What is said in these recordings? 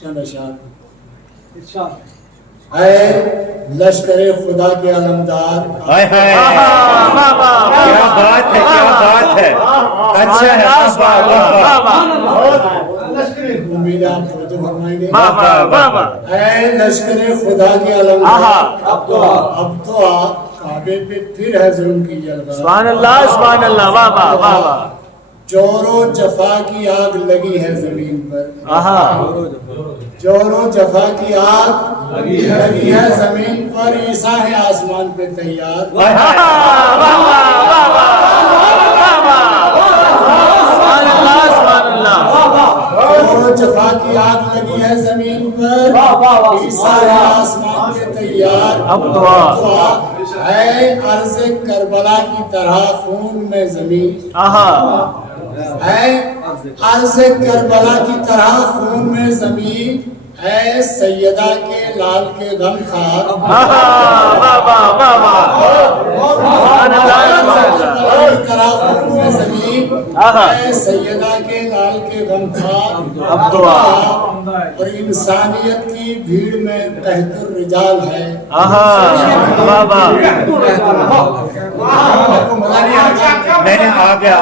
چند اشعار اے لشکر خدا کے علمدار، کیا بات ہے، کیا بات ہے، اچھا ہے، امید آپ توجہ فرمائیں گے۔ اے لشکر خدا کے علمدار، اب تو کعبے پہ پھر ہے ظلم کی جلوہ، سبحان اللہ سبحان اللہ، واہ واہ واہ واہ، جور و جفا کی آگ لگی ہے زمین پر، جور و جفا کی آگ لگی ہے زمین پر، عیسیٰ ہے آسمان پہ تیار، جور و جفا کی آگ لگی ہے زمین پر، عیسیٰ ہے آسمان پہ تیار، اب دعا اے عرض کربلا کی طرح خون میں زمین، اے عرض کربلا کی طرح خون میں زمین، اے سیدہ کے لال کے غم خار، اے سیدہ کے لال کے غم خار، اور انسانیت کی بھیڑ میں تحت الرجال ہے، میں نے آ گیا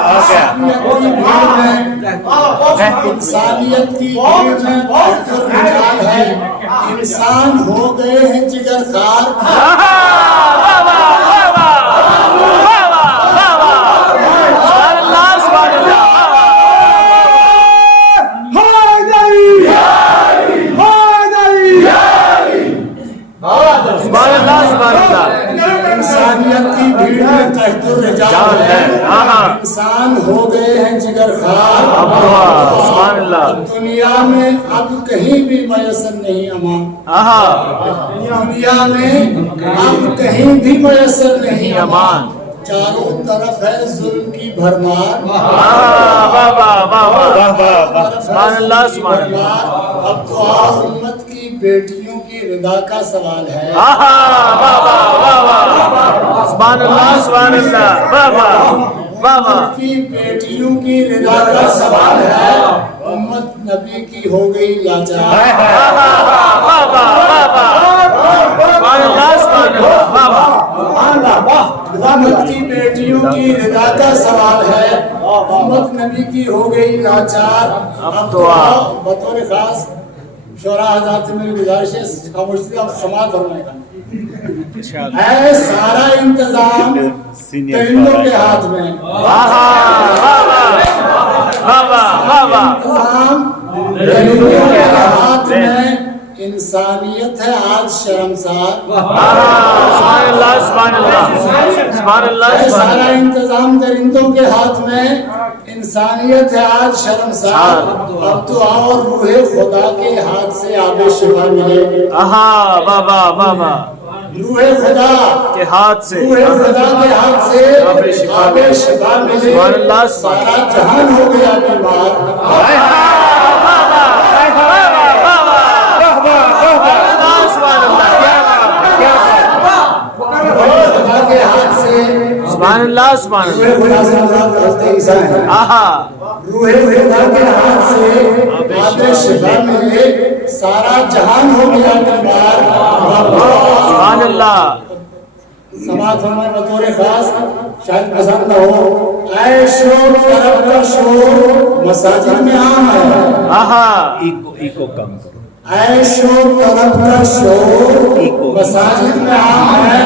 انسانیت کی بھیڑ میں تحت الرجال ہے، انسان ہو گئے ہیں جگر خار، انسانیت کی بھیڑ میں تحت الرجال ہے، انسان ہو گئے ہیں جگر خار، دنیا میں اب کہیں بھی میسر نہیں امان، دنیا میں اب کہیں بھی میسر نہیں امان، چاروں طرف ہے ظلم کی بھرمار، اب تو امت کی بیٹیوں کی رضا کا سوال ہے، امت کی بیٹیوں کی رضا کا سوال ہے، امت نبی کی ہو گئی لاچار، امت کی بیٹیوں کی رضا کا سوال ہے، امت نبی کی ہو گئی لاچار، اب تو بطور خاص شورا حضرات سے میری گزارش ہے خاموشی سے آپ سماعت فرمائے گا۔ اے سارا انتظام پرندوں کے ہاتھ میں، پرندوں کے ہاتھ میں، انسانیت ہے آج شرمسار، سارا انتظام درندوں کے ہاتھ میں، انسانیت ہے آج شرمسار، اب تو اور روح خدا کے ہاتھ سے آب شفا ملے، روح خدا کے ہاتھ سے روح خدا کے ہاتھ سے آب شفا ملے، سارا جہان ہو گیا بیمار، سبحان اللہ سبحان اللہ، روح خدا سے مراد حضرت عیسیٰ ہے، روح خدا کے ہاتھ سے آب شفا ملے، سارا جہان ہو گیا بیمار، سبحان اللہ، سماعت فرمائے بطور خاص شاید پسند نہ ہو، اے شور طرف کا شور مساجد میں عام ہے، ایکو کم کرو، اے شور طرف کا شور مساجد میں عام ہے،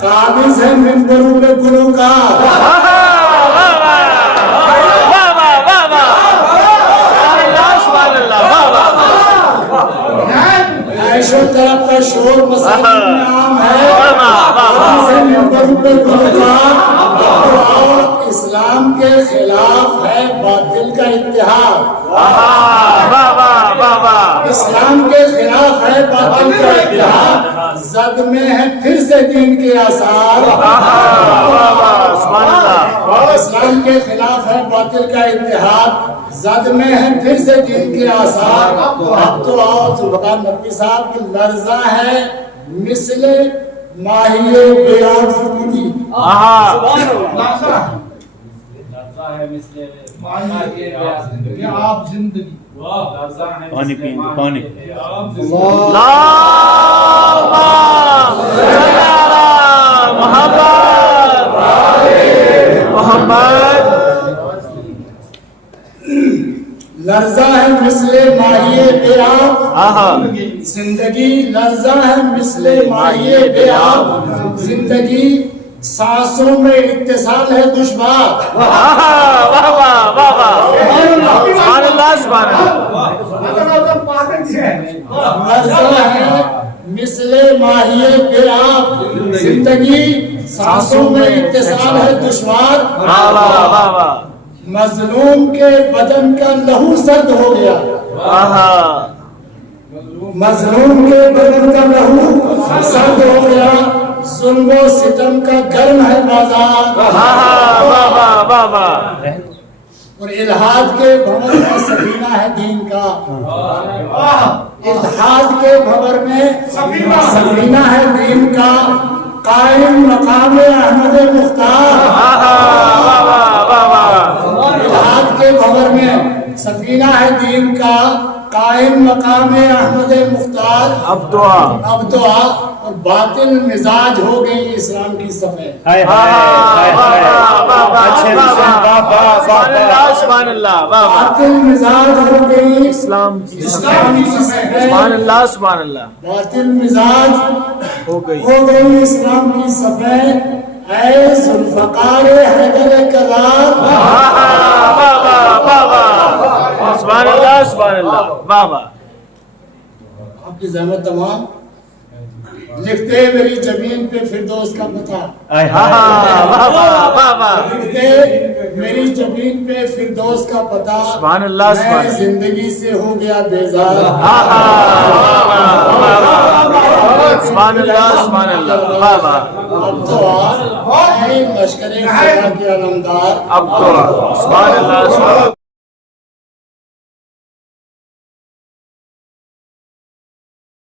قابض ہے منبروں پہ گلوکار، اے شور طرف کا شور مساجد میں عام ہے، قابض ہے منبروں پہ گلوکار، اور اسلام کے خلاف ہے باطل کا اتحاد، اسلام کے خلاف ہے باطل کا اتحاد، زد میں ہے پھر سے دین کے آثار، اسلام کے خلاف ہے باطل کا اتحاد، زد میں ہے پھر سے دین کے آثار، اب تو آؤ ذوالفقار نقوی صاحب کی لرزہ ہے مثل ماہی بیاض کی، یا آپ زندگی پانی پئیں پانی اللہم صلی علی محمد محمد لرزہ ہے مثل ماہی بے آب آہا زندگی لرزہ ہے مثل ماہی بے آب زندگی سانسوں میں اتصال ہے دشوار آہا واہ واہ واہ واہ سبحان اللہ سبحان اللہ لرزہ ہے مثل ماہی بے آب زندگی سانسوں میں اتصال ہے دشوار واہ واہ واہ واہ مظلوم کے بدن کا لہو سرد ہو گیا آہا مظلوم کے بدن کا لہو سرد ہو گیا ظلم و ستم کا گرم ہے بازار آہا واہ واہ واہ واہ اور الہاد کے بھور میں سفینہ ہے دین کا الہاد کے بھور میں سفینہ ہے دین کا قائم مقام احمد مختار آہا واہ واہ واہ واہ الہاد کے بھور میں سفینہ ہے دین کا قائم مقام احمد مختار اب دعا اب دعا اور باطل مزاج ہو گئی اسلام کی سفید ہائے ہائے ہائے ہائے اچھے واہ سبحان اللہ سبحان اللہ واہ واہ باطل مزاج ہو گئی اسلام کی اسلام کی سفید سبحان اللہ سبحان اللہ باطل مزاج ہو گئی ہو گئی اسلام کی سفید اے ذوالفقار حیدر کرار آہا واہ واہ واہ واہ سبحان اللہ سبحان اللہ واہ واہ آپ کی زحمت تمام لکھتے میری زمین پہ فردوس کا پتہ ہائے آہا ہائے واہ واہ واہ واہ لکھتے میری زمین پہ فردوس کا پتہ سبحان اللہ سبحان میں اللہ زندگی سے ہو گیا بیزار آہا سبحان اللہ سبحان اللہ واہ واہ اب تو اے لشکر خدا کے علمدار اب دعا سبحان اللہ سبحان اللہ